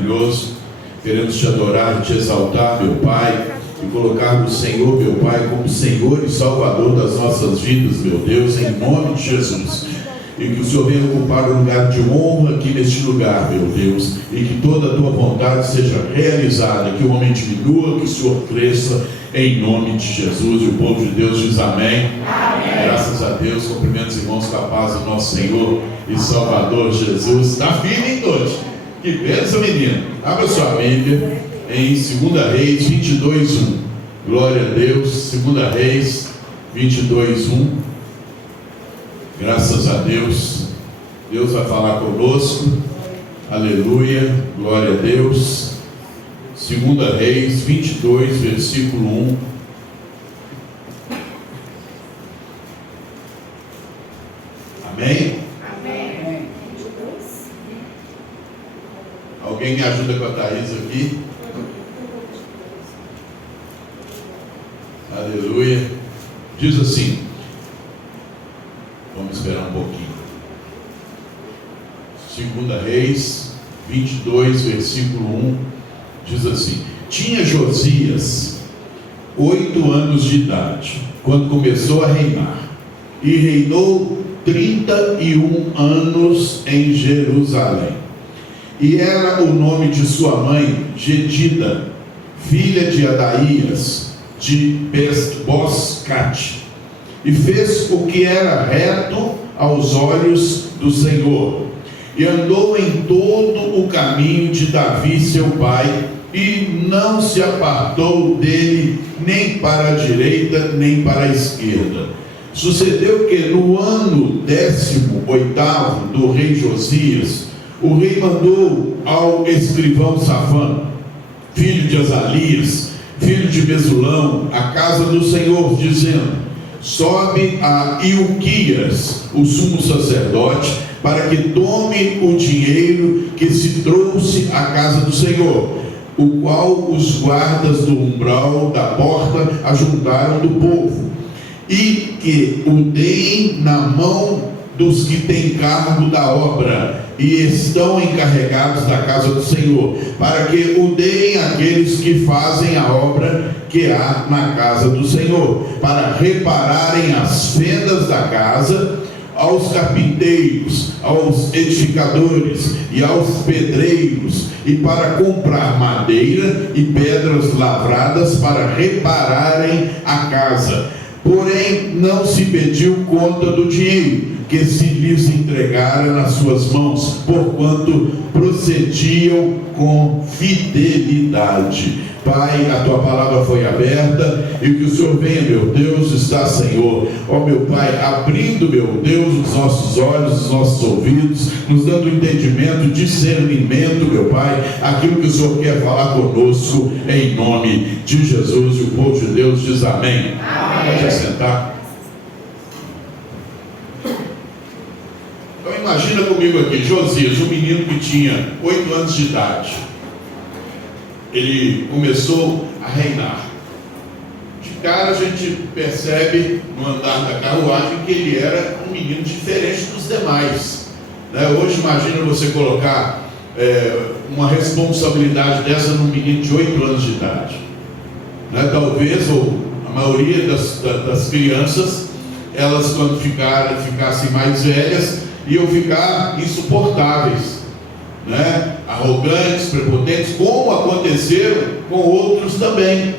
maravilhoso. Queremos te adorar e te exaltar, meu Pai, e colocar o Senhor, meu Pai, como Senhor e Salvador das nossas vidas, meu Deus, em nome de Jesus. E que o Senhor venha ocupar um lugar de honra aqui neste lugar, meu Deus, e que toda a tua vontade seja realizada, que o homem diminua, que o Senhor cresça, em nome de Jesus. E o povo de Deus diz amém. Amém. Graças a Deus. Cumprimento os irmãos com a paz do nosso Senhor e Salvador Jesus. Está firme em noite. Que bênção, menino. Abra sua Bíblia em 2 Reis 22:1. Glória a Deus. 2 Reis 22:1. Graças a Deus. Deus vai falar conosco. Aleluia. Glória a Deus. 2 Reis 22, versículo 1. Amém? Amém. Alguém me ajuda com a Thaís aqui? Aleluia. Diz assim. Vamos esperar um pouquinho. 2 Reis 22, versículo 1. Diz assim: tinha Josias 8 anos de idade quando começou a reinar, e reinou 31 anos em Jerusalém. E era o nome de sua mãe Jedida, filha de Adaías, de Boscate. E fez o que era reto aos olhos do Senhor, e andou em todo o caminho de Davi seu pai, e não se apartou dele nem para a direita nem para a esquerda. Sucedeu que no ano 18º do rei Josias, o rei mandou ao escrivão Safã, filho de Azalias, filho de Mesulão, à casa do Senhor, dizendo: sobe a Ilquias, o sumo sacerdote, para que tome o dinheiro que se trouxe à casa do Senhor, o qual os guardas do umbral da porta ajuntaram do povo, e que o deem na mão dos que têm cargo da obra e estão encarregados da casa do Senhor, para que o deem àqueles que fazem a obra que há na casa do Senhor, para repararem as fendas da casa, aos carpinteiros, aos edificadores e aos pedreiros, e para comprar madeira e pedras lavradas para repararem a casa. Porém, não se pediu conta do dinheiro que se lhes entregara nas suas mãos, porquanto procediam com fidelidade. Pai, a tua palavra foi aberta, e que o Senhor venha, meu Deus, está, Senhor, ó meu Pai, abrindo, meu Deus, os nossos olhos, os nossos ouvidos, nos dando entendimento, discernimento, meu Pai, aquilo que o Senhor quer falar conosco, em nome de Jesus. E o povo de Deus diz amém. Amém. Pode assentar. Então imagina comigo aqui, Josias, um menino que tinha 8 anos de idade. Ele começou a reinar. De cara a gente percebe no andar da carruagem que ele era um menino diferente dos demais, né? Hoje imagina você colocar uma responsabilidade dessa num menino de 8 anos de idade, né? Talvez, ou a maioria das crianças, elas quando ficassem mais velhas, iam ficar insuportáveis, né? Arrogantes, prepotentes, como aconteceram com outros também,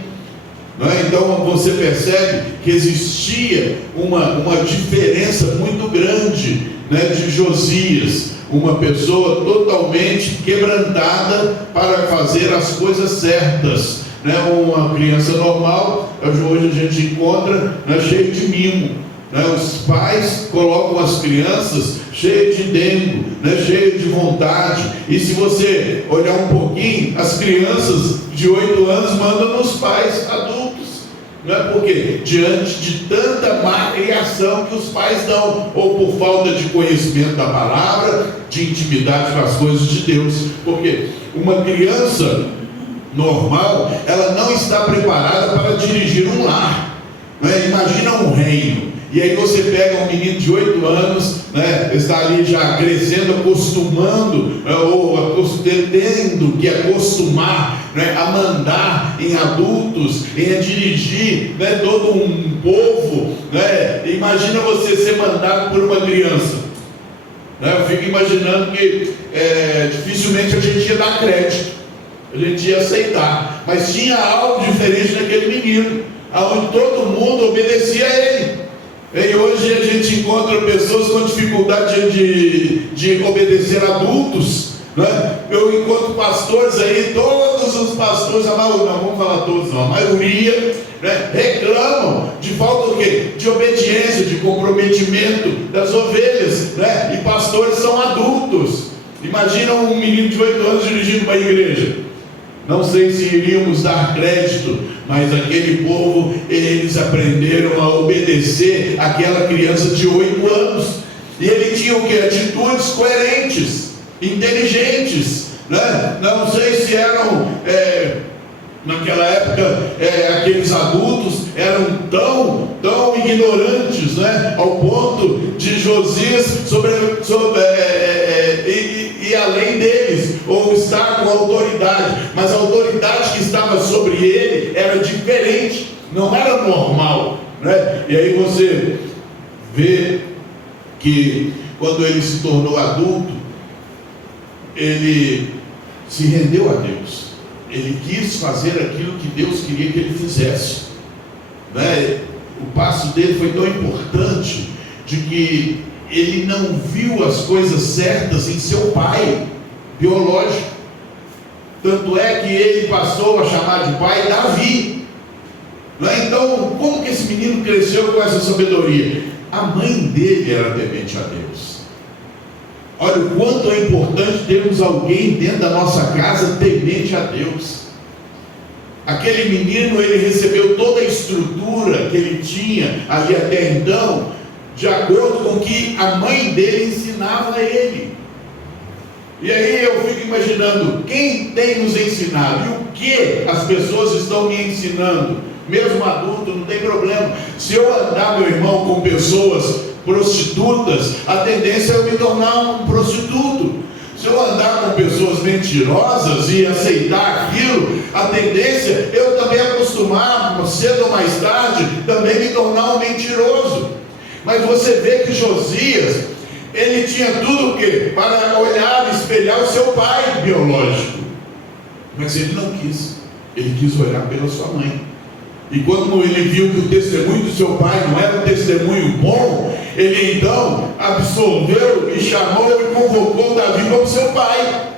né? Então você percebe que existia uma diferença muito grande, né, de Josias, uma pessoa totalmente quebrantada para fazer as coisas certas, né? Uma criança normal, hoje a gente encontra, né, cheio de mimo, né? Os pais colocam as crianças cheias de dengo, né? Cheias de vontade, e se você olhar um pouquinho, as crianças de 8 anos mandam nos pais adultos, não é? Porque diante de tanta má criação que os pais dão, ou por falta de conhecimento da palavra, de intimidade com as coisas de Deus, porque uma criança normal, ela não está preparada para dirigir um lar, né? Imagina um reino. E aí você pega um menino de 8 anos, né, está ali já crescendo, acostumando, ou tendo tremendo que é acostumar, né, a mandar em adultos, em dirigir, né, todo um povo, né? Imagina você ser mandado por uma criança, né? Eu fico imaginando que dificilmente a gente ia dar crédito, a gente ia aceitar, mas tinha algo diferente naquele menino, onde todo mundo obedecia a ele. E hoje a gente encontra pessoas com dificuldade de obedecer adultos, né? Eu encontro pastores aí, todos os pastores, a maioria, não vamos falar todos não, a maioria, né, reclamam de falta o quê? De obediência, de comprometimento das ovelhas, né? E pastores são adultos. Imagina um menino de 8 anos dirigindo uma igreja. Não sei se iríamos dar crédito, mas aquele povo, eles aprenderam a obedecer aquela criança de 8 anos. E ele tinha o que? Atitudes coerentes, inteligentes, né? Não sei se eram, naquela época, aqueles adultos eram tão ignorantes, né? Ao ponto de Josias e além deles, ou estar com autoridade, mas a autoridade que estava sobre ele era diferente, não era normal, né? E aí você vê que quando ele se tornou adulto, ele se rendeu a Deus, ele quis fazer aquilo que Deus queria que ele fizesse, né? O passo dele foi tão importante, de que ele não viu as coisas certas em seu pai biológico. Tanto é que ele passou a chamar de pai Davi. Então, como que esse menino cresceu com essa sabedoria? A mãe dele era temente a Deus. Olha o quanto é importante termos alguém dentro da nossa casa temente a Deus. Aquele menino, ele recebeu toda a estrutura que ele tinha ali até então, de acordo com o que a mãe dele ensinava a ele. E aí eu fico imaginando, quem tem nos ensinado? E o que as pessoas estão me ensinando? Mesmo adulto, não tem problema. Se eu andar, meu irmão, com pessoas prostitutas, a tendência é eu me tornar um prostituto. Se eu andar com pessoas mentirosas e aceitar aquilo, a tendência é eu também acostumar, cedo ou mais tarde, também me tornar um mentiroso. Mas você vê que Josias, ele tinha tudo o quê? Para olhar e espelhar o seu pai biológico. Mas ele não quis. Ele quis olhar pela sua mãe. E quando ele viu que o testemunho do seu pai não era um testemunho bom, ele então absorveu e chamou e convocou Davi como seu pai.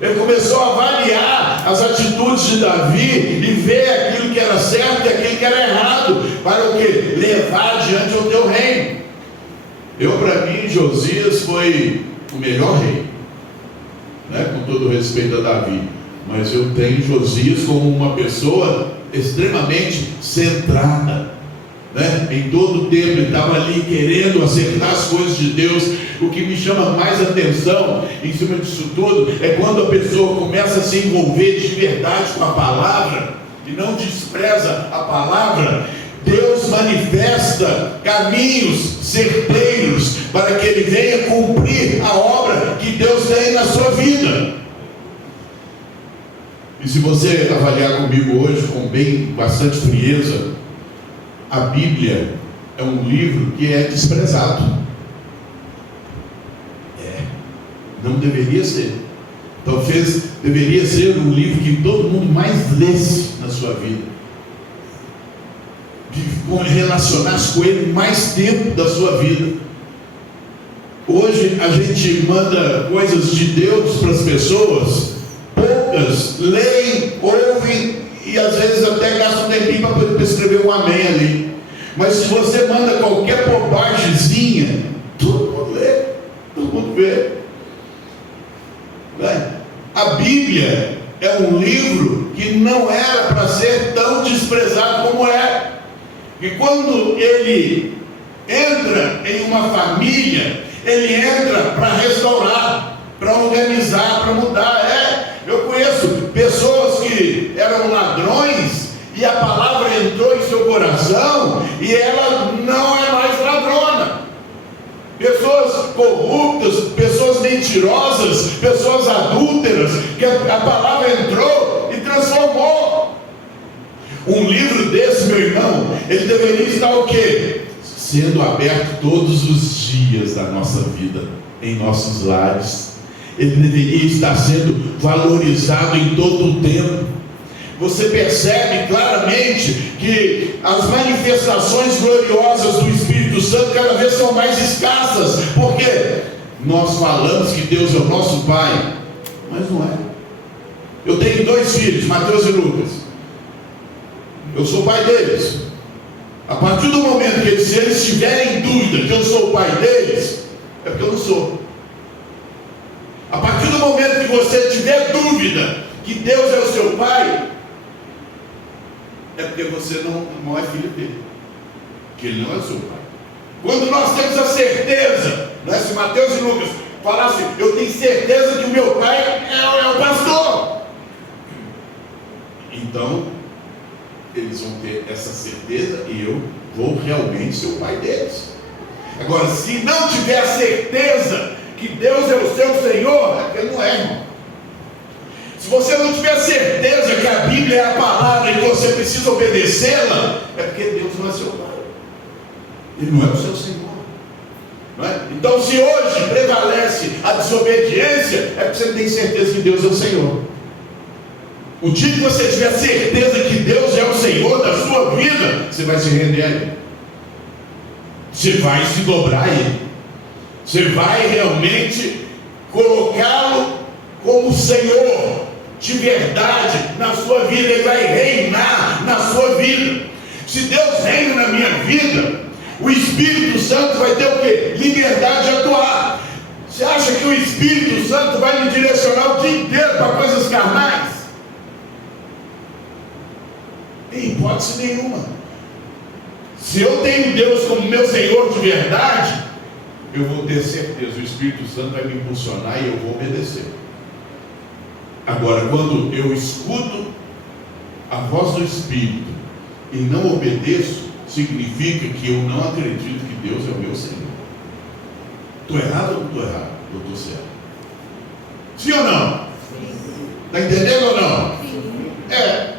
Ele começou a avaliar as atitudes de Davi e ver aquilo que era certo e aquilo que era errado, para o que? Levar adiante o teu reino. Para mim, Josias foi o melhor rei, né? Com todo respeito a Davi, mas eu tenho Josias como uma pessoa extremamente centrada, né? Em todo o tempo ele estava ali querendo acertar as coisas de Deus. O que me chama mais atenção em cima disso tudo é quando a pessoa começa a se envolver de verdade com a palavra e não despreza a palavra. Deus manifesta caminhos certeiros para que ele venha cumprir a obra que Deus tem na sua vida. E se você avaliar comigo hoje com bastante frieza, a Bíblia é um livro que é desprezado. Não deveria ser. Talvez deveria ser um livro que todo mundo mais lesse na sua vida, de relacionar-se com ele mais tempo da sua vida. Hoje a gente manda coisas de Deus para as pessoas, poucas leem, ouvem e às vezes até gastam um tempinho para escrever um amém ali. Mas se você manda qualquer bobagemzinha, todo mundo lê, todo mundo vê. A Bíblia é um livro que não era para ser tão desprezado como é. E quando ele entra em uma família, ele entra para restaurar, para organizar, para mudar. Eu conheço pessoas que eram ladrões e a palavra entrou em seu coração e ela não é mais ladrona. Pessoas corruptas, pessoas mentirosas, pessoas adúlteras, que porque a palavra entrou e transformou. Um livro desse, meu irmão, ele deveria estar o quê? Sendo aberto todos os dias da nossa vida, em nossos lares. Ele deveria estar sendo valorizado em todo o tempo. Você percebe claramente que as manifestações gloriosas do Espírito Santo cada vez são mais escassas, porque nós falamos que Deus é o nosso Pai, mas não é. Eu tenho 2 filhos, Mateus e Lucas. Eu sou o pai deles. A partir do momento que eles tiverem dúvida que eu sou o pai deles, é porque eu não sou. A partir do momento que você tiver dúvida que Deus é o seu pai, é porque você não é filho dele, que ele não é o seu pai. Quando nós temos a certeza, né, se Mateus e Lucas falassem, eu tenho certeza que o meu pai é o pastor, então eles vão ter essa certeza e eu vou realmente ser o pai deles. Agora, se não tiver a certeza que Deus é o seu Senhor, é porque não é, irmão. Se você não tiver certeza que a Bíblia é a palavra e que você precisa obedecê-la, é porque Deus não é seu pai, ele não é o seu Senhor, não é? Então, se hoje prevalece a desobediência, é porque você não tem certeza que Deus é o Senhor. O dia que você tiver certeza que Deus é o Senhor da sua vida, você vai se render a Ele, você vai se dobrar a Ele, você vai realmente colocá-lo como Senhor de verdade na sua vida. Ele vai reinar na sua vida. Se Deus reina na minha vida, o Espírito Santo vai ter o quê? Liberdade de atuar. Você acha que o Espírito Santo vai me direcionar o dia inteiro para coisas carnais? Em hipótese nenhuma. Se eu tenho Deus como meu Senhor de verdade, eu vou ter certeza, o Espírito Santo vai me impulsionar e eu vou obedecer. Agora, quando eu escuto a voz do Espírito e não obedeço, significa que eu não acredito que Deus é o meu Senhor. Estou errado ou não estou errado? Eu estou certo. Sim ou não? Está entendendo ou não? Sim.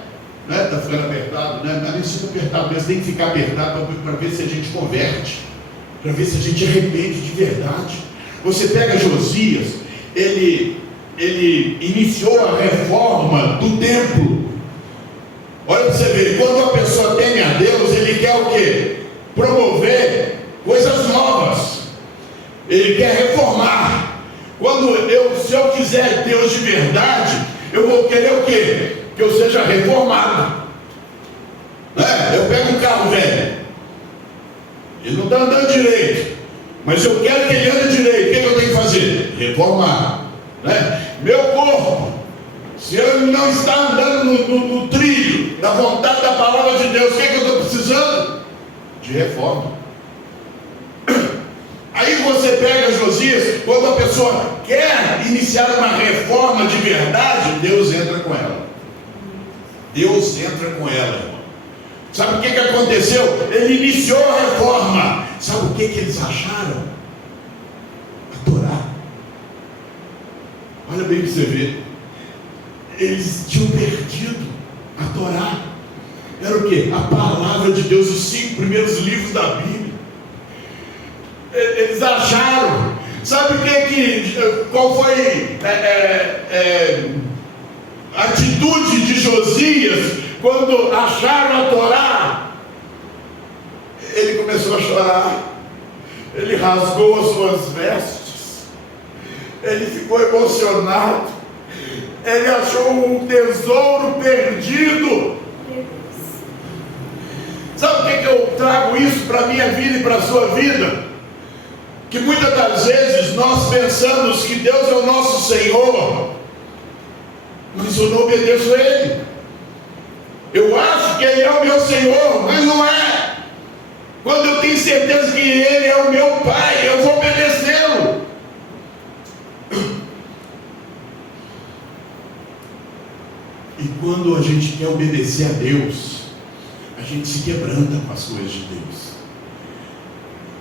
Está ficando apertado, né? Mas nem fica apertado mesmo, tem que ficar apertado para ver se a gente converte, para ver se a gente arrepende de verdade. Você pega Josias, ele iniciou a reforma do templo. Olha para você ver, quando a pessoa teme a Deus, ele quer o quê? Promover coisas novas, ele quer reformar. Se eu quiser Deus de verdade, eu vou querer o quê? Que eu seja reformado. Eu pego um carro velho, ele não está andando direito, mas eu quero que ele ande direito. O que eu tenho que fazer? Reformar. Meu corpo, se ele não está andando no trilho da vontade da palavra de Deus, o que eu estou precisando? De reforma. Aí você pega Josias, quando a pessoa quer iniciar uma reforma de verdade, Deus entra com ela. Deus entra com ela, irmão. Sabe o que aconteceu? Ele iniciou a reforma. Sabe o que eles acharam? A Torá. Olha bem para você ver. Eles tinham perdido a Torá. Era o quê? A palavra de Deus, os 5 primeiros livros da Bíblia. Eles acharam. Sabe qual foi a atitude de Josias quando acharam a Torá? Ele começou a chorar. Ele rasgou as suas vestes. Ele ficou emocionado. Ele achou um tesouro perdido. Sabe o que eu trago isso para a minha vida e para a sua vida? Que muitas das vezes nós pensamos que Deus é o nosso Senhor, mas eu não obedeço a Ele. Eu acho que Ele é o meu Senhor, mas não é. Quando eu tenho certeza que Ele é o meu Pai, eu vou obedecê-lo. E quando a gente quer obedecer a Deus, a gente se quebranta com as coisas de Deus.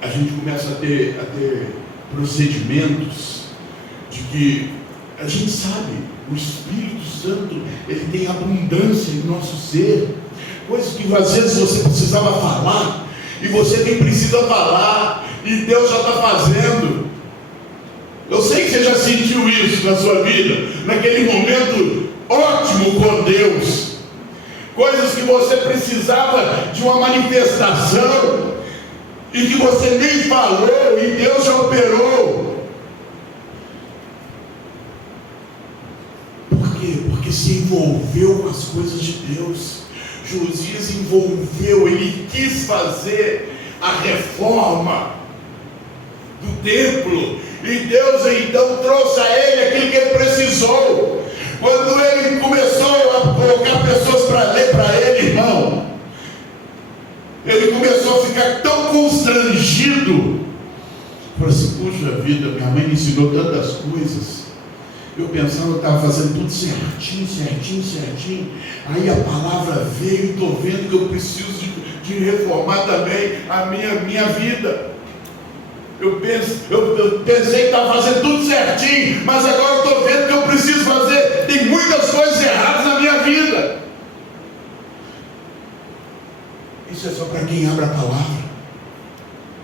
A gente começa a ter procedimentos de que A gente sabe, o Espírito Santo, ele tem abundância em nosso ser. Coisas que às vezes você precisava falar, e você nem precisa falar, e Deus já está fazendo. Eu sei que você já sentiu isso na sua vida, naquele momento ótimo com Deus. Coisas que você precisava de uma manifestação, e que você nem falou, e Deus já operou. Por quê? Porque se envolveu com as coisas de Deus. Josias envolveu, ele quis fazer a reforma do templo, e Deus então trouxe a ele aquilo que ele precisou. Quando ele começou a colocar pessoas para ler para ele, irmão, ele começou a ficar tão constrangido. Falou assim: puxa vida, minha mãe me ensinou tantas coisas, eu pensando que estava fazendo tudo certinho. Aí a palavra veio, e estou vendo que eu preciso de reformar também a minha vida. Eu pensei que estava fazendo tudo certinho, mas agora eu estou vendo que eu preciso fazer. Tem muitas coisas erradas na minha vida. Isso é só para quem abre a palavra.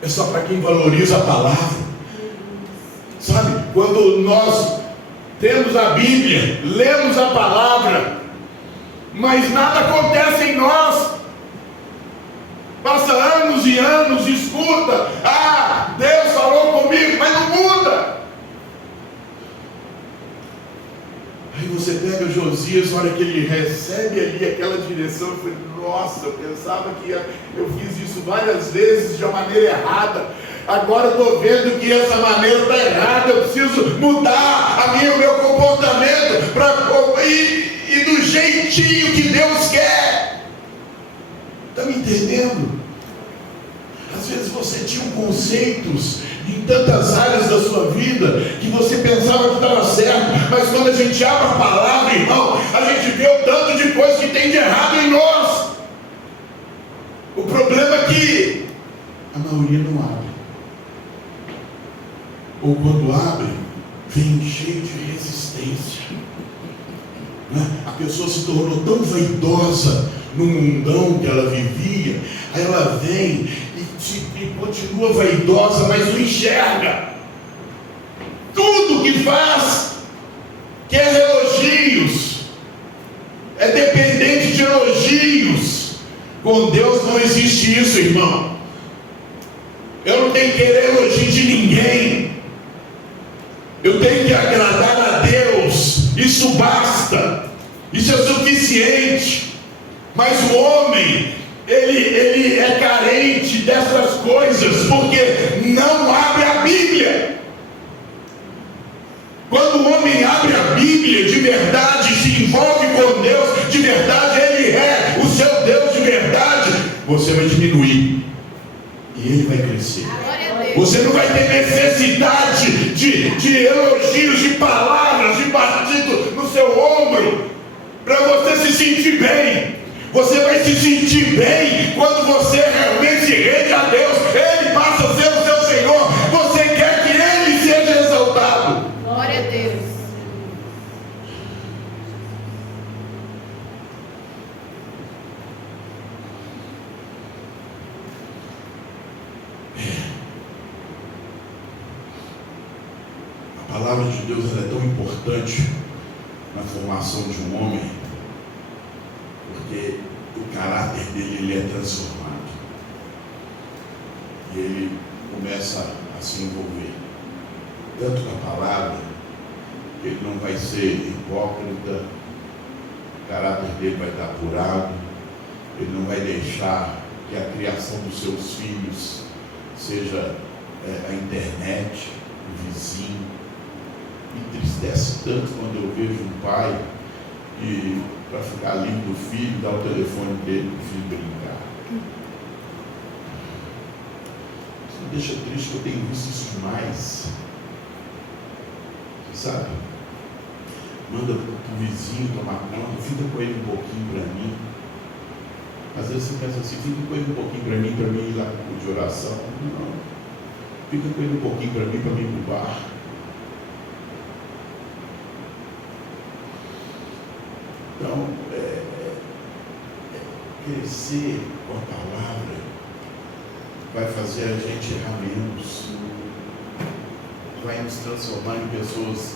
É só para quem valoriza a palavra. Sabe, quando nós temos a Bíblia, lemos a palavra, mas nada acontece em nós. Passa anos e anos, escuta: ah, Deus falou comigo, mas não muda. Aí você pega Josias, na hora que ele recebe ali aquela direção, eu falei: nossa, eu pensava que eu fiz isso várias vezes de uma maneira errada. Agora eu estou vendo que essa maneira está errada. Eu preciso mudar o meu comportamento e do jeitinho que Deus quer. Está me entendendo? Às vezes você tinha conceitos em tantas áreas da sua vida que você pensava que estava certo, mas quando a gente abre a palavra, irmão, a gente vê o tanto de coisa que tem de errado em nós. O problema é que a maioria não abre, ou quando abre, vem cheio de resistência. A pessoa se tornou tão vaidosa no mundão que ela vivia, aí ela vem e continua vaidosa, mas não enxerga. Tudo que faz quer elogios, é dependente de elogios. Com Deus não existe isso, irmão. Eu não tenho que querer elogio de ninguém. Eu tenho que agradar a Deus. Isso basta. Isso é suficiente. Mas o homem, ele é carente dessas coisas, porque não abre a Bíblia. Quando o homem abre a Bíblia de verdade, se envolve com Deus de verdade, ele é o seu Deus de verdade, você vai diminuir e ele vai crescer. Você não vai ter necessidade de elogios, de palavras, de batido no seu ombro para você se sentir bem. Você vai se sentir bem quando você realmente se rende a Deus. Ele passa a ser o seu Senhor. Você quer que Ele seja exaltado. Glória a Deus. A palavra de Deus ela é tão importante na formação de um homem, porque o caráter dele ele é transformado e ele começa a se envolver tanto com a palavra que ele não vai ser hipócrita, o caráter dele vai estar apurado, ele não vai deixar que a criação dos seus filhos seja a internet, o vizinho. Me entristece tanto quando eu vejo um pai que, para ficar livre do filho, dá o telefone dele para o filho brincar. Isso me deixa triste, que eu tenho visto isso demais. Você sabe? Manda para o vizinho tomar conta, fica com ele um pouquinho para mim. Às vezes você pensa assim: fica com ele um pouquinho para mim ir lá para o culto de oração. Não. Fica com ele um pouquinho para mim ir para o bar. Então, crescer com a palavra vai fazer a gente errar menos, vai nos transformar em pessoas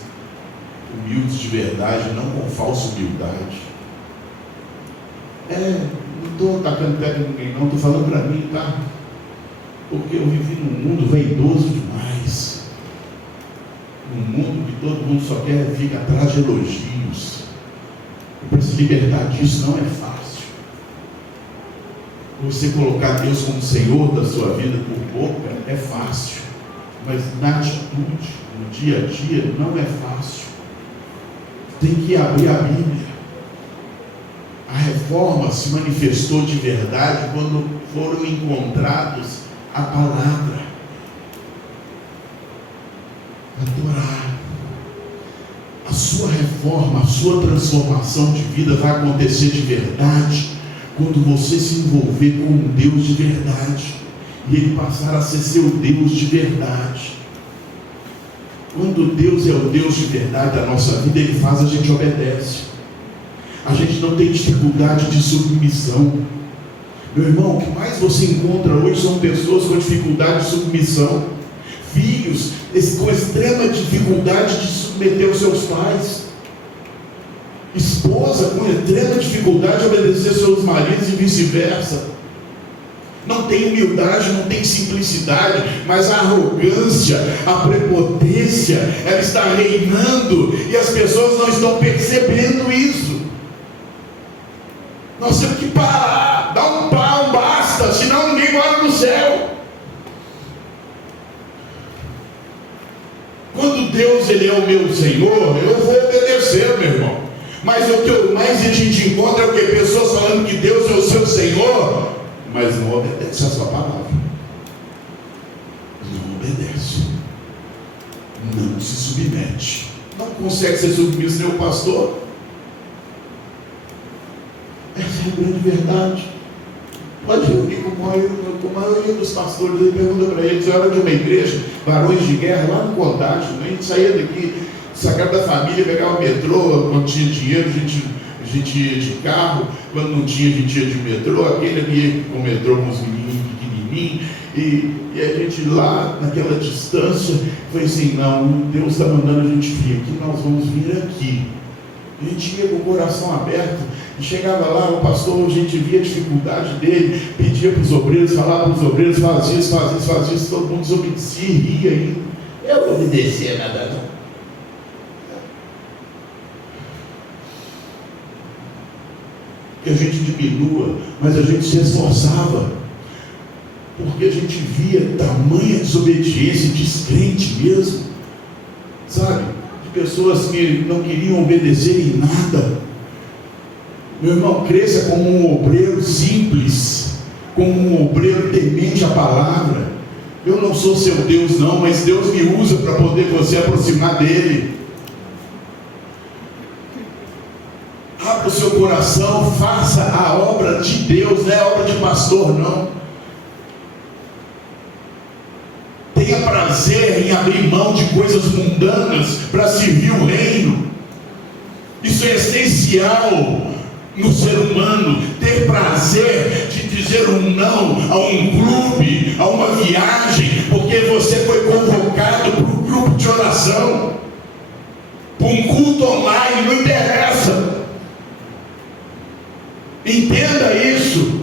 humildes de verdade, não com falsa humildade. Não estou atacando pé em ninguém não, estou falando para mim, tá? Porque eu vivi num mundo vaidoso demais, num mundo que todo mundo só quer vir atrás de elogios. E para se libertar disso não é fácil. Você colocar Deus como Senhor da sua vida por boca é fácil, mas na atitude, no dia a dia, não é fácil. Tem que abrir a Bíblia. A reforma se manifestou de verdade quando foram encontrados a palavra, a Torá. A sua reforma, a sua transformação de vida vai acontecer de verdade quando você se envolver com um Deus de verdade e Ele passar a ser seu Deus de verdade. Quando Deus é o Deus de verdade da nossa vida, Ele faz, a gente obedece. A gente não tem dificuldade de submissão. Meu irmão, o que mais você encontra hoje são pessoas com dificuldade de submissão, filhos com extrema dificuldade de submeter os seus pais, esposa com extrema dificuldade de obedecer seus maridos e vice-versa. Não tem humildade, não tem simplicidade, mas a arrogância, a prepotência, ela está reinando e as pessoas não estão percebendo isso. Nós temos que parar, dar um pau, basta, senão ninguém mora no céu. Quando Deus Ele é o meu Senhor, eu vou obedecer, meu irmão. Mas o que mais a gente encontra é o que? Pessoas falando que Deus é o seu Senhor, mas não obedece a sua palavra. Não obedece. Não se submete. Não consegue ser submisso nem o pastor. Essa é a grande verdade. Pode reunir com a maioria dos pastores. Ele pergunta para eles: eu era de uma igreja, varões de guerra, lá no Contágio. A gente saía daqui, Sagrada Família, pegava o metrô. Quando tinha dinheiro, a gente ia de carro. Quando não tinha, a gente ia de metrô. Aquele que ia com o metrô com os menininhos pequenininhos. E a gente lá, naquela distância, foi assim: não, Deus está mandando a gente vir aqui, nós vamos vir aqui. A gente ia com o coração aberto e chegava lá, o pastor, a gente via a dificuldade dele, pedia para os obreiros, falava para os obreiros, fazia isso, todo mundo desobedecia e ria ainda. Eu não obedecia nada não. Que a gente diminua, mas a gente se esforçava, porque a gente via tamanha desobediência, descrente mesmo, sabe? Pessoas que não queriam obedecer em nada. Meu irmão, cresça como um obreiro simples, como um obreiro temente à palavra. Eu não sou seu Deus não, mas Deus me usa para poder você aproximar dele. Abra o seu coração, faça a obra de Deus, não é a obra de pastor não. Tenha prazer em abrir mão de coisas mundanas para servir o reino. Isso é essencial no ser humano. Ter prazer de dizer um não a um clube, a uma viagem, porque você foi convocado para um grupo de oração, para um culto online, não interessa. Entenda isso.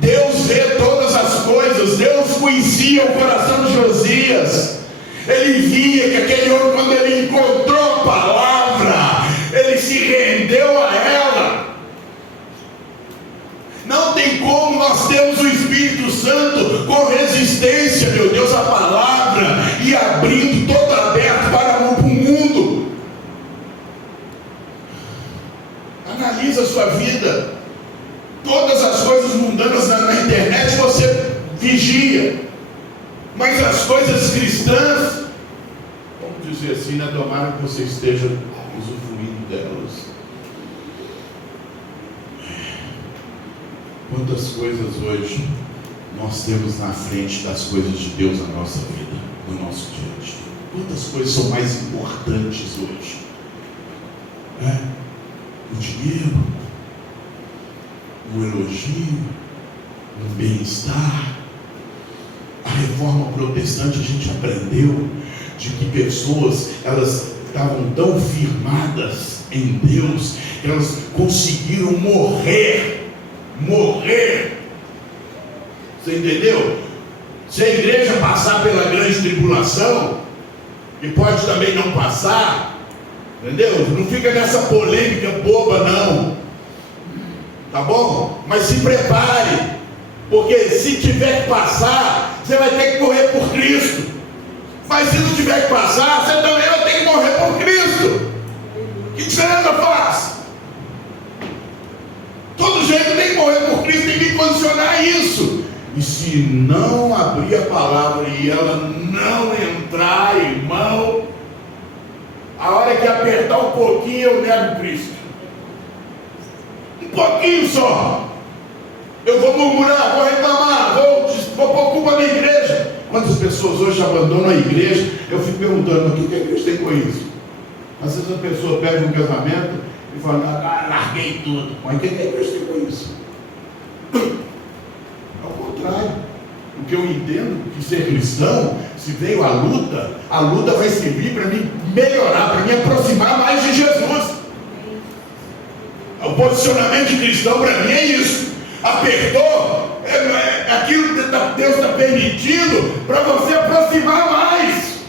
Deus vê todas as coisas. Deus conhecia o coração de Josias. Ele via que aquele homem, quando ele encontrou a palavra, ele se rendeu a ela. Não tem como nós termos o Espírito Santo com resistência, meu Deus, à palavra e abrindo todo aberto para o mundo. Analisa a sua vida. Todas as coisas mundanas na internet você vigia, mas as coisas cristãs, vamos dizer assim, né? Tomara que você esteja usufruindo delas. Quantas coisas hoje nós temos na frente das coisas de Deus na nossa vida, no nosso dia a dia? Quantas coisas são mais importantes hoje? dinheiro, um elogio, um bem-estar. A reforma protestante, a gente aprendeu de que pessoas, elas estavam tão firmadas em Deus, que elas conseguiram morrer. Você entendeu? Se a igreja passar pela grande tribulação, e pode também não passar, entendeu? Não fica nessa polêmica boba não, tá bom? Mas se prepare, porque se tiver que passar, você vai ter que morrer por Cristo. Mas se não tiver que passar, você também vai ter que morrer por Cristo. Que diferença faz? Todo jeito tem que morrer por Cristo, tem que condicionar isso. E se não abrir a palavra e ela não entrar, irmão, a hora que apertar um pouquinho, eu nego Cristo. Um pouquinho só. Eu vou murmurar, vou reclamar, vou pôr culpa na igreja. Quantas pessoas hoje abandonam a igreja? Eu fico perguntando, mas o que a igreja tem com isso? Às vezes a pessoa perde um casamento e fala, larguei tudo. Mas o que a igreja tem com isso? Ao contrário. O que eu entendo que ser cristão, se veio a luta vai servir para mim melhorar, para me aproximar mais de Jesus. O posicionamento de cristão para mim é isso. Apertou, aquilo que Deus está permitindo para você aproximar mais.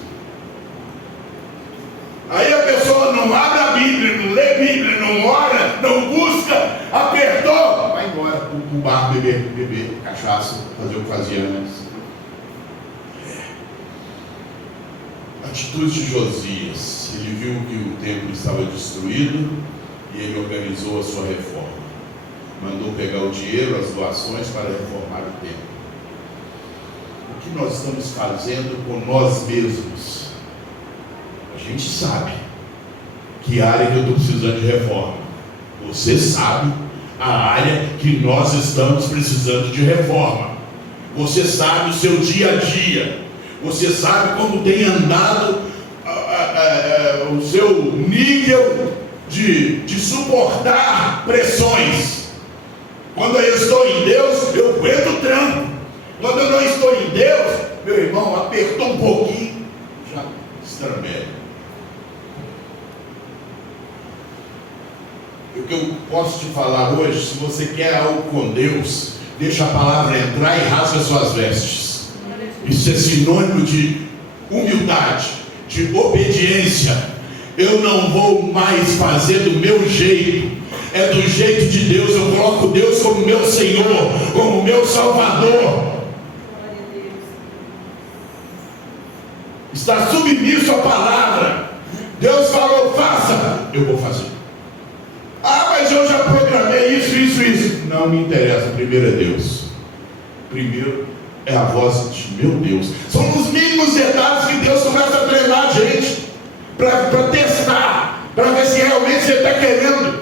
Aí a pessoa não abre a Bíblia, não lê a Bíblia, não ora, não busca, apertou, vai embora para o bar beber cachaça, fazer o que fazia antes. Atitude de Josias. Ele viu que o templo estava destruído e ele organizou a sua reforma. Mandou pegar o dinheiro, as doações para reformar o templo. O que nós estamos fazendo com nós mesmos? A gente sabe que área que eu estou precisando de reforma. Você sabe a área que nós estamos precisando de reforma. Você sabe o seu dia a dia. Você sabe como tem andado o seu nível de suportar pressões. Quando eu estou em Deus, eu aguento o tranco. Quando eu não estou em Deus, meu irmão, apertou um pouquinho, já estrambelha. O que eu posso te falar hoje, se você quer algo com Deus, deixa a palavra entrar e rasga suas vestes. Isso é sinônimo de humildade, de obediência. Eu não vou mais fazer do meu jeito. É do jeito de Deus. Eu coloco Deus como meu Senhor, como meu Salvador. Está submisso à palavra. Deus falou, faça, eu vou fazer. Mas eu já programei isso. Não me interessa. Primeiro é Deus. Primeiro é a voz de meu Deus. São os mínimos detalhes que Deus começa a treinar a gente para testar, para ver se realmente você está querendo.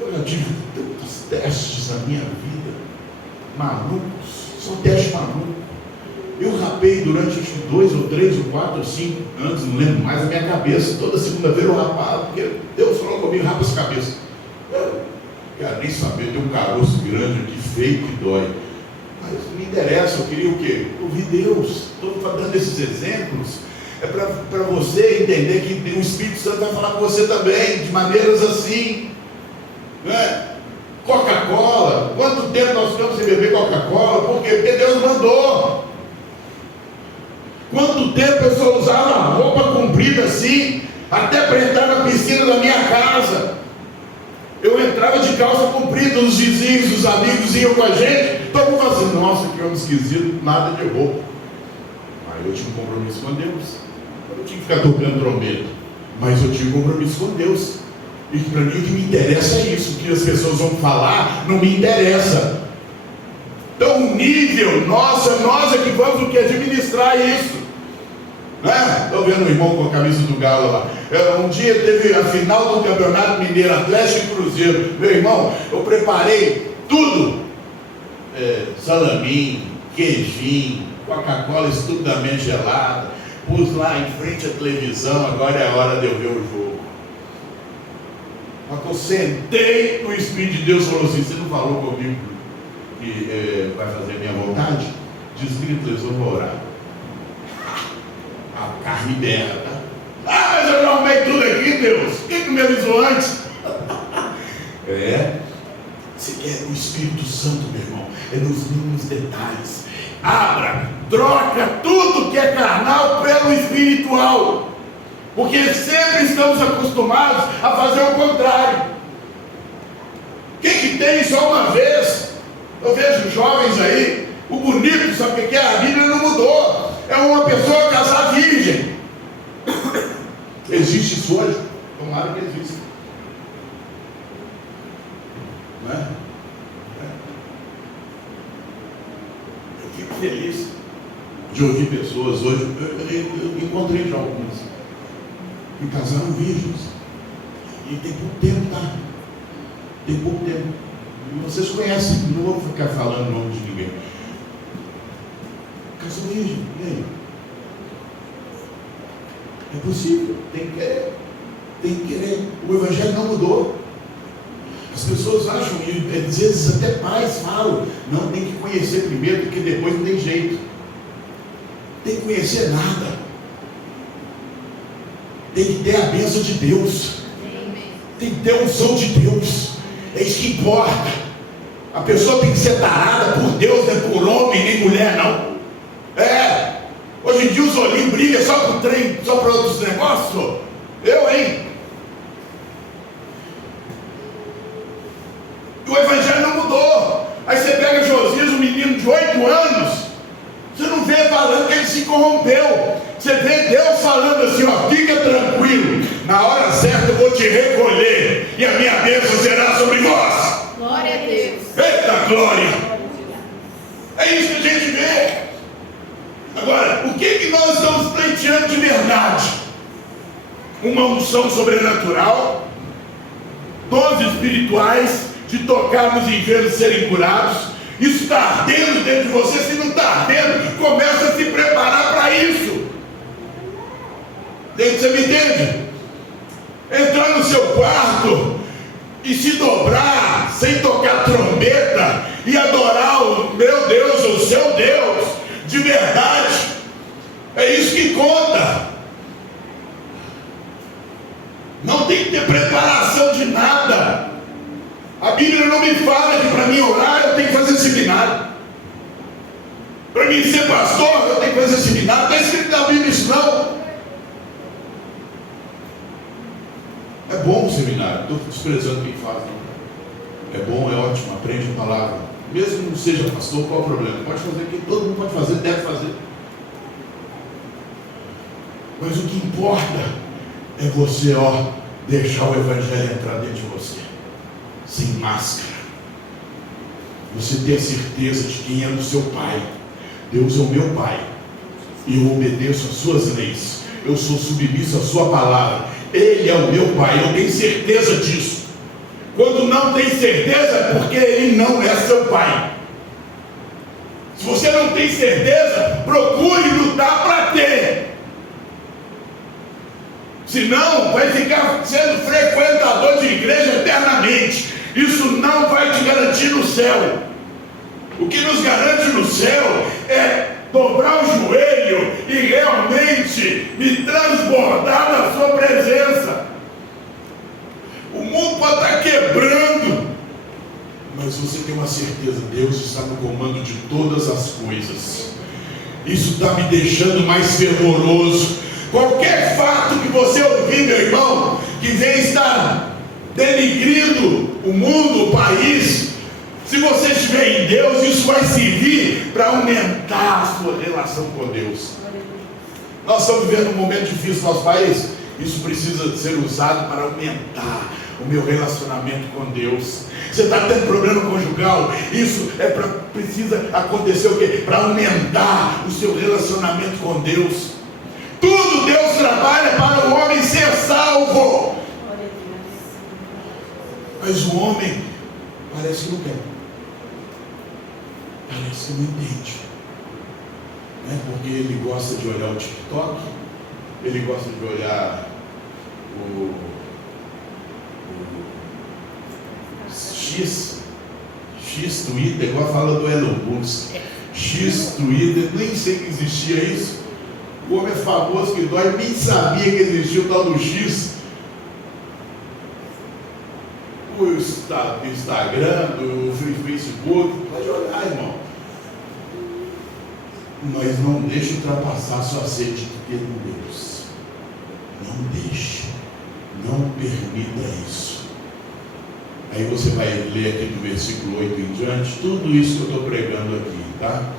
Eu já tive tantos testes na minha vida, malucos, são testes malucos. Eu rapei durante 2 ou 3 ou 4 ou 5 anos, não lembro mais, a minha cabeça. Toda segunda-feira eu rapava, porque Deus falou comigo, rapa essa cabeça. Eu quero nem saber, tem um caroço grande aqui, feio, que dói. Mas não me interessa, eu queria o quê? Ouvir Deus. Estou dando esses exemplos, é para você entender que o Espírito Santo vai falar com você também, de maneiras assim, né? Coca-Cola, quanto tempo nós ficamos sem beber Coca-Cola? Por quê? Porque Deus mandou. Quanto tempo eu só usava roupa comprida assim, até para entrar na piscina da minha casa. Eu entrava de calça comprida, os vizinhos, os amigos iam com a gente, todo mundo assim, nossa, que homem esquisito, nada de roupa. Aí eu tinha um compromisso com Deus. Eu não tinha que ficar tocando trombeta, mas eu tinha um compromisso com Deus. E para mim o que me interessa é isso. O que as pessoas vão falar não me interessa. Então o nível, nós é que vamos administrar isso. Estou vendo um irmão com a camisa do Galo lá. Um dia teve a final do Campeonato Mineiro, Atlético e Cruzeiro. Meu irmão, eu preparei tudo. Salaminho, queijinho, Coca-Cola estupidamente gelada. Pus lá em frente à televisão, agora é a hora de eu ver o jogo. Quando eu sentei, o Espírito de Deus falou assim: você não falou comigo que vai fazer a minha vontade? Desgrita, eu vou orar. A carne berra. Mas eu já arrumei tudo aqui, Deus. Quem que me avisou antes? Você quer o Espírito Santo, meu irmão? É nos mínimos detalhes. Abra, troca tudo que é carnal pelo espiritual. Porque sempre estamos acostumados a fazer o contrário. Quem que tem só uma vez? Eu vejo jovens aí, o bonito, sabe o que é? A Bíblia não mudou. É uma pessoa casar virgem. Existe isso hoje? Tomara que exista. Não é? Eu fico feliz de ouvir pessoas hoje. Eu encontrei já algumas que casaram virgens. E tem pouco tempo, tá? Tem pouco tempo. E vocês conhecem, não vou ficar falando o nome de ninguém. Casou virgem, e aí? É possível, tem que querer. Tem que querer. O Evangelho não mudou. As pessoas acham, e às vezes até pais falam: não, tem que conhecer primeiro, porque depois não tem jeito. Tem que conhecer nada. Tem que ter a bênção de Deus. Tem que ter a unção de Deus. É isso que importa. A pessoa tem que ser tarada por Deus, não é por homem nem mulher, não. Hoje em dia os olhinhos brilham só por trem, só para outros negócios. Hein? O Evangelho não mudou. Aí você pega Josias, um menino de 8 anos, você não vê falando que ele se corrompeu. Você vê Deus falando assim: ó, fica tranquilo, na hora certa eu vou te recolher, e a minha bênção será sobre vós. Glória a Deus. Eita glória! É isso que a gente vê. Agora, o que nós estamos pleiteando de verdade? Uma unção sobrenatural, dons espirituais, de tocar nos enfermos e serem curados. Isso está ardendo dentro de você. Se não está ardendo, começa a se preparar para isso. Você me entende? Entrar no seu quarto e se dobrar sem tocar trombeta e adorar o meu Deus, o seu Deus, de verdade. É isso que conta. Não tem que ter preparação de nada. A Bíblia não me fala que para mim orar eu tenho que fazer seminário. Para mim ser pastor eu tenho que fazer seminário. Não está escrito na Bíblia isso não. É bom o seminário, não estou desprezando quem faz não. É bom, é ótimo, aprende a palavra. Mesmo que não seja pastor, qual é o problema? Pode fazer o que todo mundo pode fazer, deve fazer. Mas o que importa é você, deixar o Evangelho entrar dentro de você, sem máscara. Você ter certeza de quem é o seu Pai. Deus é o meu Pai, e eu obedeço às suas leis. Eu sou submisso à sua palavra. Ele é o meu Pai, eu tenho certeza disso. Quando não tem certeza, é porque Ele não é seu Pai. Se você não tem certeza, procure lutar para ter. Senão, vai ficar sendo frequentador de igreja eternamente. Isso não vai te garantir no céu. O que nos garante no céu é dobrar o joelho e realmente me transbordar na sua presença. O mundo pode estar quebrando, mas você tem uma certeza: Deus está no comando de todas as coisas. Isso está me deixando mais fervoroso. Qualquer fato que você ouvir, meu irmão, que venha estar denigrindo o mundo, o país, se você estiver em Deus, isso vai servir para aumentar a sua relação com Deus. Nós estamos vivendo um momento difícil no nosso país. Isso precisa ser usado para aumentar o meu relacionamento com Deus. Você está tendo problema conjugal? Isso precisa acontecer o quê? Para aumentar o seu relacionamento com Deus. Tudo Deus trabalha para o homem ser salvo. Mas o homem parece que não quer. Parece que não entende. Porque ele gosta de olhar o TikTok, ele gosta de olhar X-Twitter, igual a fala do Elon Musk. X-Twitter, nem sei que existia isso. O homem é famoso que dói, nem sabia que existia o tal do X. O Instagram, o Facebook, pode olhar, irmão. Mas não deixe ultrapassar sua sede de ter Deus. Não deixe. Não permita isso. Aí você vai ler aqui do versículo 8 em diante, tudo isso que eu estou pregando aqui, tá?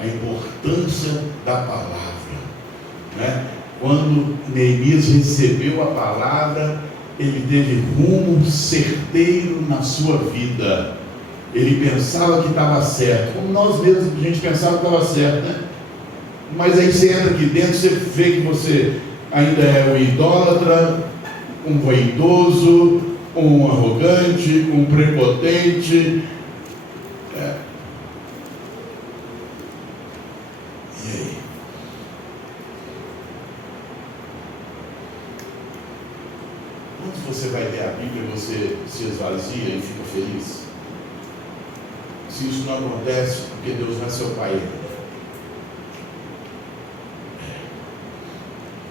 A importância da palavra, né? Quando Neemias recebeu a palavra, ele teve rumo certeiro na sua vida. Ele pensava que estava certo, como nós mesmos, a gente pensava que estava certo, né? Mas aí você entra aqui dentro, você vê que você ainda é um idólatra, um vaidoso, um arrogante, um prepotente. E aí? Quando você vai ler a Bíblia, você se esvazia e fica feliz? Se isso não acontece, porque Deus não é seu pai.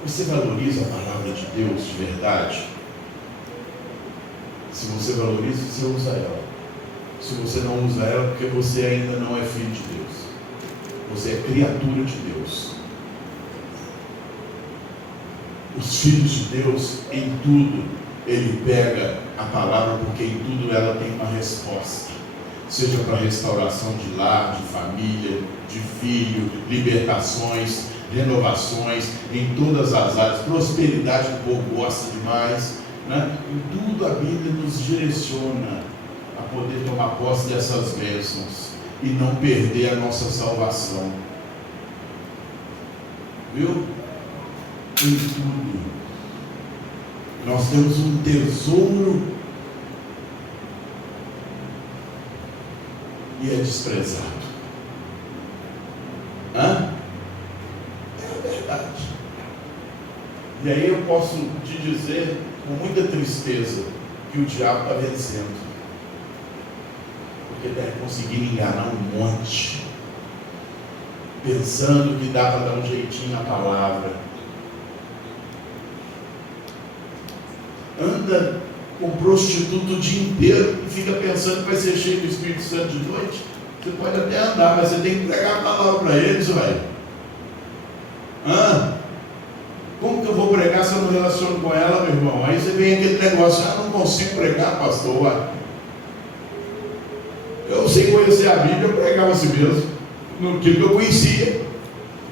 Você valoriza a palavra de Deus de verdade? Se você valoriza, você usa ela. Se você não usa ela, porque você ainda não é filho de Deus. Você é criatura de Deus. Os filhos de Deus, em tudo, ele pega a palavra, porque em tudo ela tem uma resposta. Seja para restauração de lar, de família, de filho, libertações, renovações, em todas as áreas, prosperidade, que o povo gosta demais, né? Em tudo a Bíblia nos direciona a poder tomar posse dessas bênçãos e não perder a nossa salvação. Viu? Em tudo nós temos um tesouro e é desprezado. É a verdade. E aí eu posso te dizer com muita tristeza que o diabo está vencendo, porque está conseguindo enganar um monte, pensando que dá para dar um jeitinho na palavra. Anda com prostituto o dia inteiro e fica pensando que vai ser cheio do Espírito Santo de noite. Você pode até andar, mas você tem que pregar a palavra para eles, velho. Como que eu vou pregar se eu não relaciono com ela, meu irmão? Aí você vem aquele negócio, não consigo pregar, pastor. Eu sei conhecer a Bíblia, eu pregava assim mesmo, no que eu conhecia.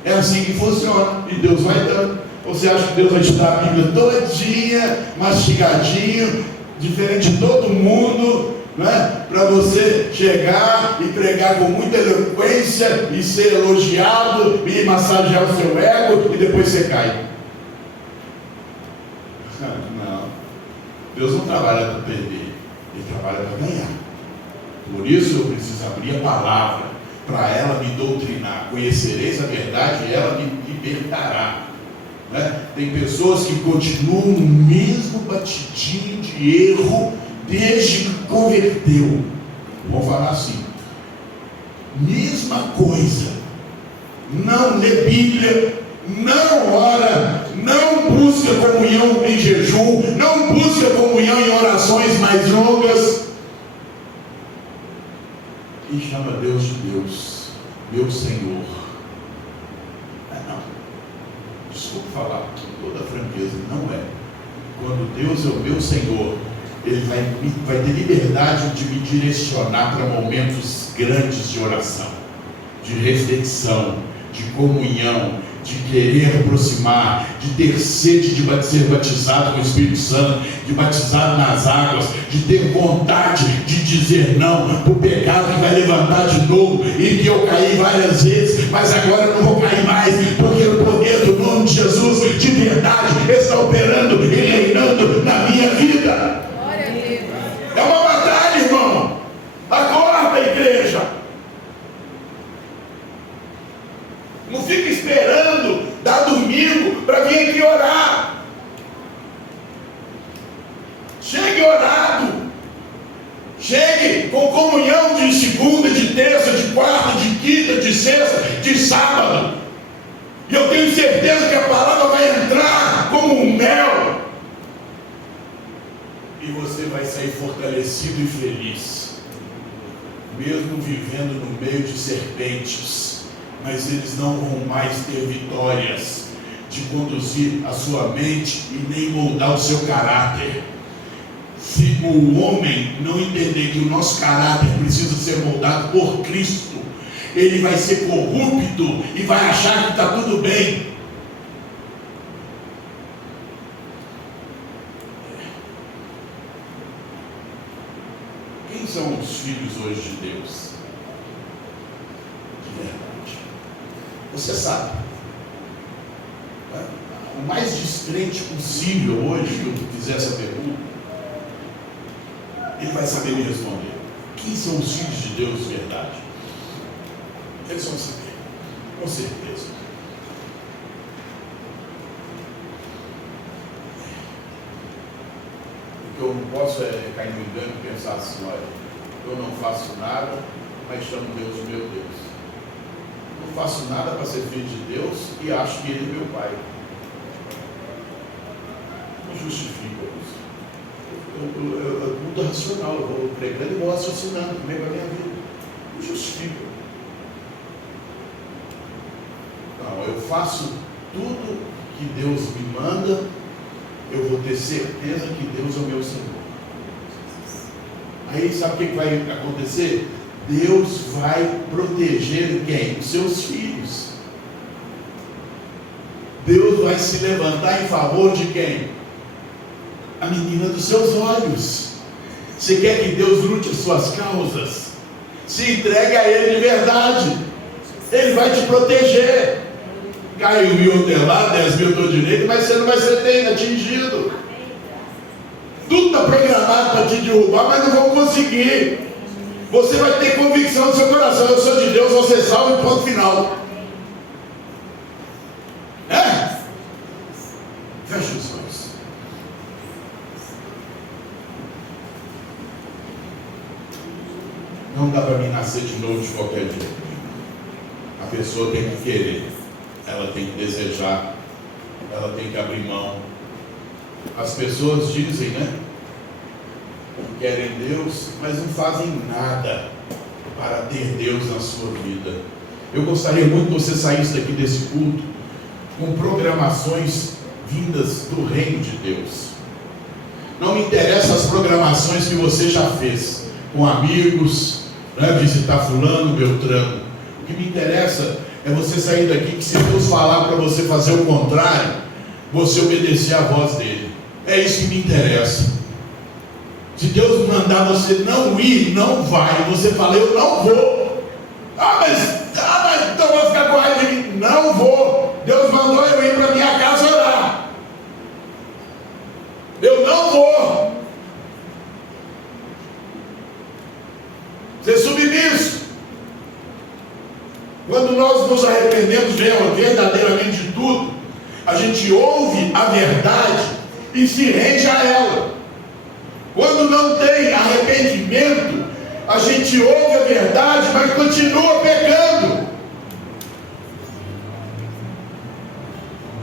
É assim que funciona, e Deus vai dando. Você acha que Deus vai te dar a Bíblia todinha, mastigadinho, diferente de todo mundo, né? Para você chegar e pregar com muita eloquência e ser elogiado e massagear o seu ego e depois você cai? Não. Deus não trabalha para perder, Ele trabalha para ganhar. Por isso eu preciso abrir a palavra, para ela me doutrinar. Conhecereis a verdade e ela me libertará. Né? Tem pessoas que continuam no mesmo batidinho de erro desde que converteu. Vamos falar assim: mesma coisa, não lê Bíblia, não ora, não busca comunhão em jejum, não busca comunhão em orações mais longas, e chama Deus de Deus, meu Senhor. Desculpa falar com toda franqueza, não é. Quando Deus é o meu Senhor, Ele vai ter liberdade de me direcionar para momentos grandes de oração, de reflexão, de comunhão, de querer aproximar, de ter sede de ser batizado com o Espírito Santo, de batizado nas águas, de ter vontade de dizer não para o pecado que vai levantar de novo, e que eu caí várias vezes, mas agora eu não vou cair mais, porque o poder do nome de Jesus de verdade está operando e reinando na minha vida. É uma batalha, irmão. Acorda, igreja. Não fica esperando dar domingo para vir aqui orar. Chegue orado. Chegue com comunhão de segunda, de terça, de quarta, de quinta, de sexta, de sábado. E eu tenho certeza que a palavra vai entrar como um mel. E você vai sair fortalecido e feliz. Mesmo vivendo no meio de serpentes. Mas eles não vão mais ter vitórias de conduzir a sua mente e nem moldar o seu caráter. Se o homem não entender que o nosso caráter precisa ser moldado por Cristo, ele vai ser corrupto e vai achar que está tudo bem. Quem são os filhos hoje de Deus? De verdade. Você sabe. O mais descrente possível hoje que eu fizer essa pergunta, ele vai saber me responder. Quem são os filhos de Deus de verdade? Eles vão saber, com certeza. O que eu não posso é cair no engano e pensar assim: olha, eu não faço nada, mas chamo Deus de meu Deus. Não faço nada para ser filho de Deus e acho que Ele é meu Pai. Não justifica isso. Eu mudo racional, eu vou pregando e vou raciocinando também para a minha vida. Não justifica. Não, eu faço tudo que Deus me manda, eu vou ter certeza que Deus é o meu Senhor. Aí sabe o que vai acontecer? Deus vai proteger quem? Os seus filhos. Deus vai se levantar em favor de quem? A menina dos seus olhos. Você quer que Deus lute as suas causas? Se entregue a Ele de verdade. Ele vai te proteger. Cai 1.000 de lá, 10.000 do direito, mas você não vai ser atingido. Tudo está programado para te derrubar, mas não vão conseguir. Você vai ter convicção no seu coração: eu sou de Deus, vou ser salvo e ponto final. Fecha os olhos. Não dá para mim nascer de novo de qualquer jeito. A pessoa tem que querer, ela tem que desejar, ela tem que abrir mão. As pessoas dizem, né, que querem Deus, mas não fazem nada para ter Deus na sua vida. Eu gostaria muito que você saísse daqui desse culto com programações vindas do reino de Deus. Não me interessa as programações que você já fez com amigos, né, visitar fulano, beltrano. O que me interessa é você sair daqui, que se Deus falar para você fazer o contrário, você obedecer a voz dele. É isso que me interessa. Se Deus mandar você não ir, não vai. Você fala: eu não vou. Mas então eu vou ficar com raiva de mim. Não vou. Deus mandou eu ir para minha casa orar. Eu não vou. Ser submisso. Quando nós nos arrependemos verdadeiramente de tudo, a gente ouve a verdade e se rende a ela. Quando não tem arrependimento, a gente ouve a verdade, mas continua pecando.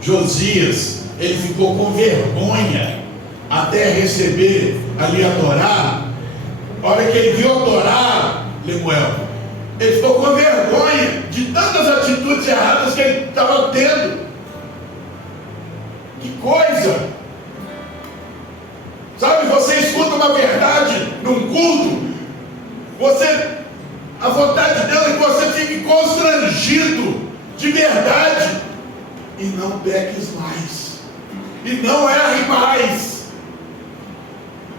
Josias, ele ficou com vergonha até receber ali a Torá. A hora que ele viu a Torá, Lemuel, ele ficou com vergonha de tantas atitudes erradas que ele estava tendo. Que coisa! Sabe, você escuta uma verdade num culto, a vontade dela é que você fique constrangido de verdade, e não peques mais, e não erre mais.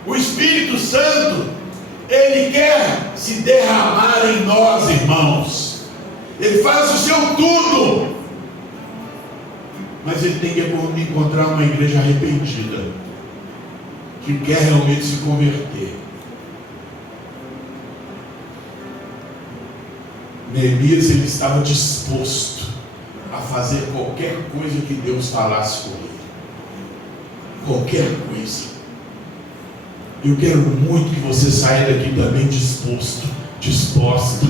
O Espírito Santo, ele quer se derramar em nós, irmãos. Ele faz o seu tudo, mas ele tem que encontrar uma igreja arrependida, que quer realmente se converter. Neemias, ele estava disposto a fazer qualquer coisa que Deus falasse com ele. Qualquer coisa. Eu quero muito que você saia daqui também disposta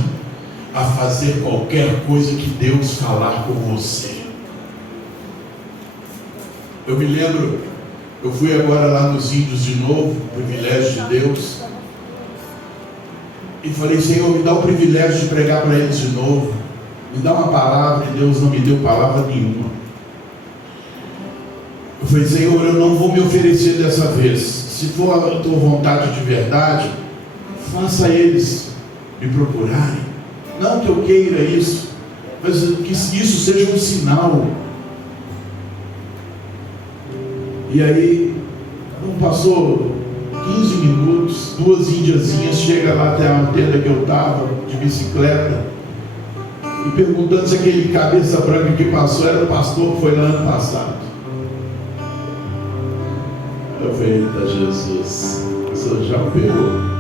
a fazer qualquer coisa que Deus falar com você. Eu me lembro, eu fui agora lá nos Índios de novo, privilégio de Deus, e falei: Senhor, me dá o privilégio de pregar para eles de novo, me dá uma palavra, e Deus não me deu palavra nenhuma. Eu falei: Senhor, eu não vou me oferecer dessa vez, se for a tua vontade de verdade, faça eles me procurarem, não que eu queira isso, mas que isso seja um sinal. E aí, não passou 15 minutos, 2 índiazinhas chegam lá até a tenda que eu estava, de bicicleta, e perguntando se aquele cabeça branca que passou era o pastor que foi lá ano passado. Eu falei: eita Jesus, o Senhor já operou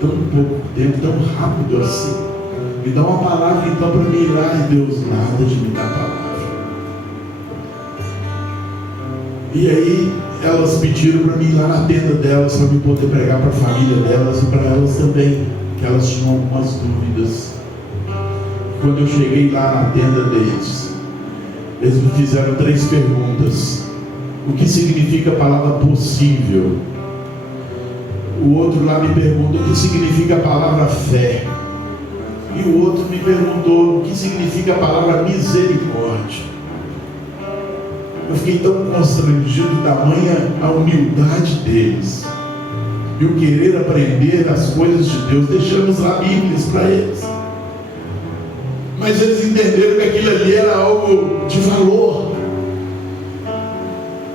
tão pouco tempo, tão rápido assim. Me dá uma palavra então para me ir lá. E Deus, nada de me dar palavra. E aí elas pediram para mim ir lá na tenda delas, para me poder pregar para a família delas e para elas também, que elas tinham algumas dúvidas. Quando eu cheguei lá na tenda deles, eles me fizeram 3 perguntas. O que significa a palavra possível? O outro lá me perguntou o que significa a palavra fé. E o outro me perguntou o que significa a palavra misericórdia. Eu fiquei tão constrangido, tamanha a humildade deles e o querer aprender as coisas de Deus. Deixamos lá Bíblias para eles, mas eles entenderam que aquilo ali era algo de valor.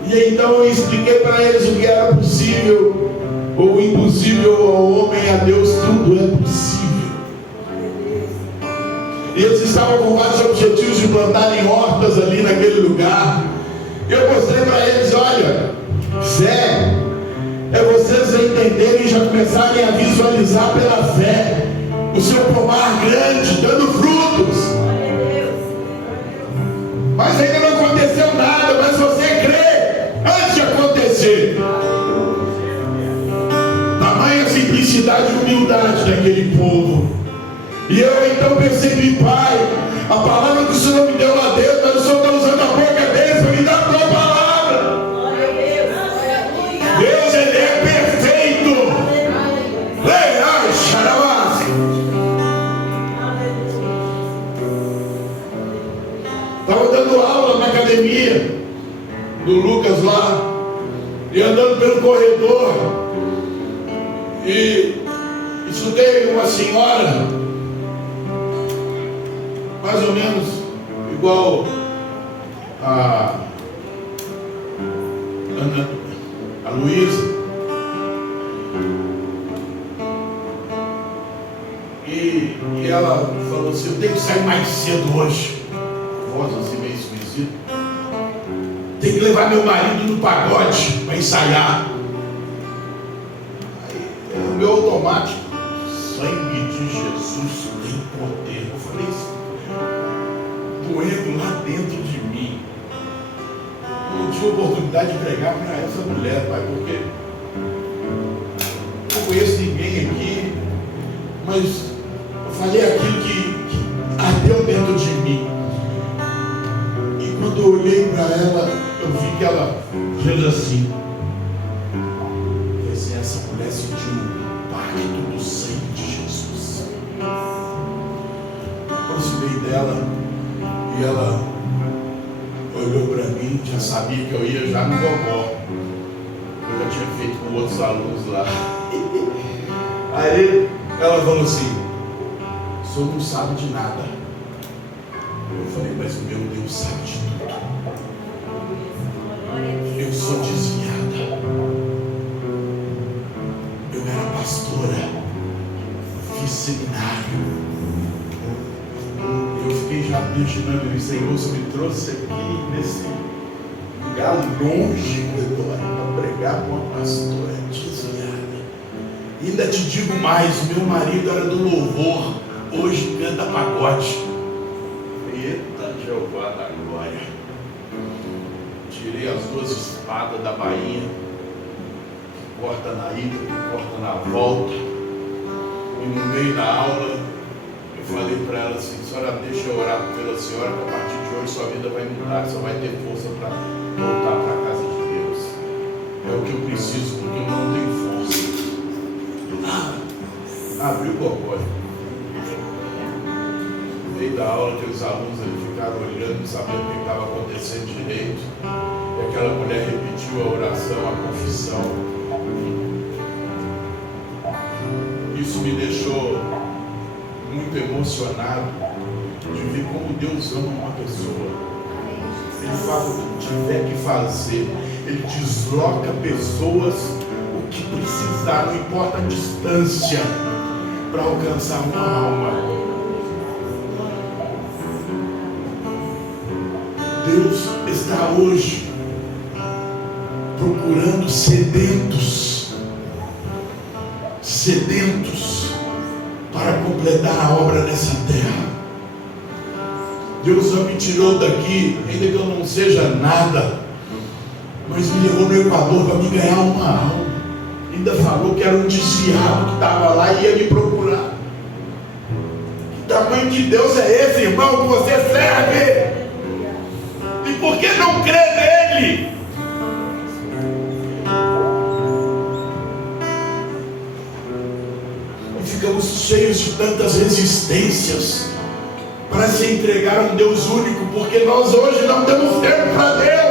E aí, então eu expliquei para eles o que era possível ou impossível ao homem, a Deus tudo é possível. E eles estavam com vários objetivos de plantarem hortas ali naquele lugar. Eu mostrei para eles: olha, fé é vocês entenderem e já começarem a visualizar pela fé o seu pomar grande, dando frutos. Mas ainda não aconteceu nada, mas você crê antes de acontecer. Tamanha simplicidade e humildade daquele povo. E eu então percebi: Pai, a palavra que o Senhor me deu lá dentro, mas o Senhor está usando a boca deles para me dar a tua palavra. Deus, Ele é perfeito. Leai, xarabás. Estava dando aula na academia do Lucas lá, e andando pelo corredor, e escutei uma senhora, mais ou menos igual a Luísa, e ela falou assim: eu tenho que sair mais cedo hoje. Voz assim meio esquisita. Tem que levar meu marido no pagode para ensaiar. Aí, o meu automático: sangue de Jesus tem poder. Eu falei isso doendo lá dentro de mim. Eu não tive oportunidade de pregar para essa mulher, Pai, porque não conheço ninguém aqui, mas eu falei aquilo que ardeu dentro de mim. E quando eu olhei para ela, eu vi que ela fez assim. Essa mulher sentiu o impacto do sangue de Jesus. Aproximei dela e ela olhou para mim, já sabia que eu ia já no gogó. Eu já tinha feito com outros alunos lá. Aí ela falou assim: o senhor não sabe de nada. Eu falei: mas o meu Deus sabe de tudo. Eu sou desviada. Eu era pastora, fiz seminário. Eu fiquei já imaginando: Senhor, você me trouxe aqui nesse lugar longe para pregar com uma pastora desviada. E ainda te digo mais: meu marido era do louvor, hoje canta pagode. Eita Jeová da glória. Tirei as 2 espadas da bainha corta na ida, que corta na volta. E no meio da aula, eu falei para ela assim: senhora, deixa eu orar pela senhora, que a partir de hoje sua vida vai mudar, você vai ter força para voltar para a casa de Deus. É o que eu preciso, porque eu não tenho força. Abriu o cocô. No meio da aula, aqueles alunos ali ficaram olhando, não sabiam o que estava acontecendo direito. E aquela mulher repetiu a oração, a confissão. Isso me deixou muito emocionado de ver como Deus ama uma pessoa. Ele faz o que tiver que fazer. Ele desloca pessoas o que precisar, não importa a distância, para alcançar uma alma. Deus está hoje procurando sedentos para completar a obra nessa terra. Deus só me tirou daqui, ainda que eu não seja nada, mas me levou no Equador para me ganhar uma alma. Ainda falou que era um desviado que estava lá e ia me procurar. Que tamanho de Deus é esse, irmão, que você serve? E por que não crê nele? E ficamos cheios de tantas resistências para se entregar a um Deus único, porque nós hoje não temos tempo para Deus.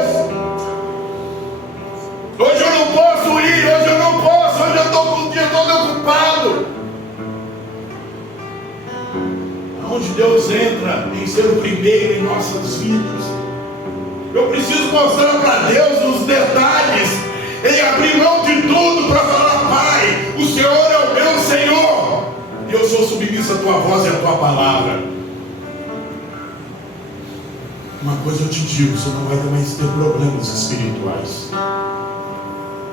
Hoje eu não posso ir, hoje eu não posso, hoje eu estou com o dia todo ocupado. Onde Deus entra em ser o primeiro em nossas vidas. Eu preciso mostrar para Deus nos detalhes, em abrir mão de tudo para falar: Pai, o Senhor é o meu Senhor, e eu sou submisso à tua voz e à tua palavra. Uma coisa eu te digo: você não vai mais ter problemas espirituais,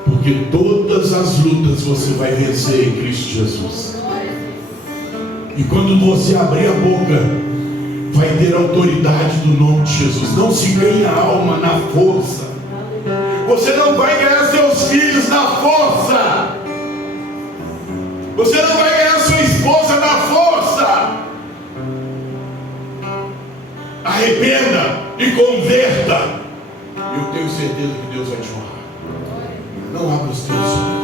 porque todas as lutas você vai vencer em Cristo Jesus. E quando você abrir a boca, vai ter autoridade do nome de Jesus. Não se ganha alma na força. Você não vai ganhar seus filhos na força. Você não vai ganhar sua esposa na força. Arrependa e converta. Eu tenho certeza que Deus vai te honrar. Não abra os teus olhos.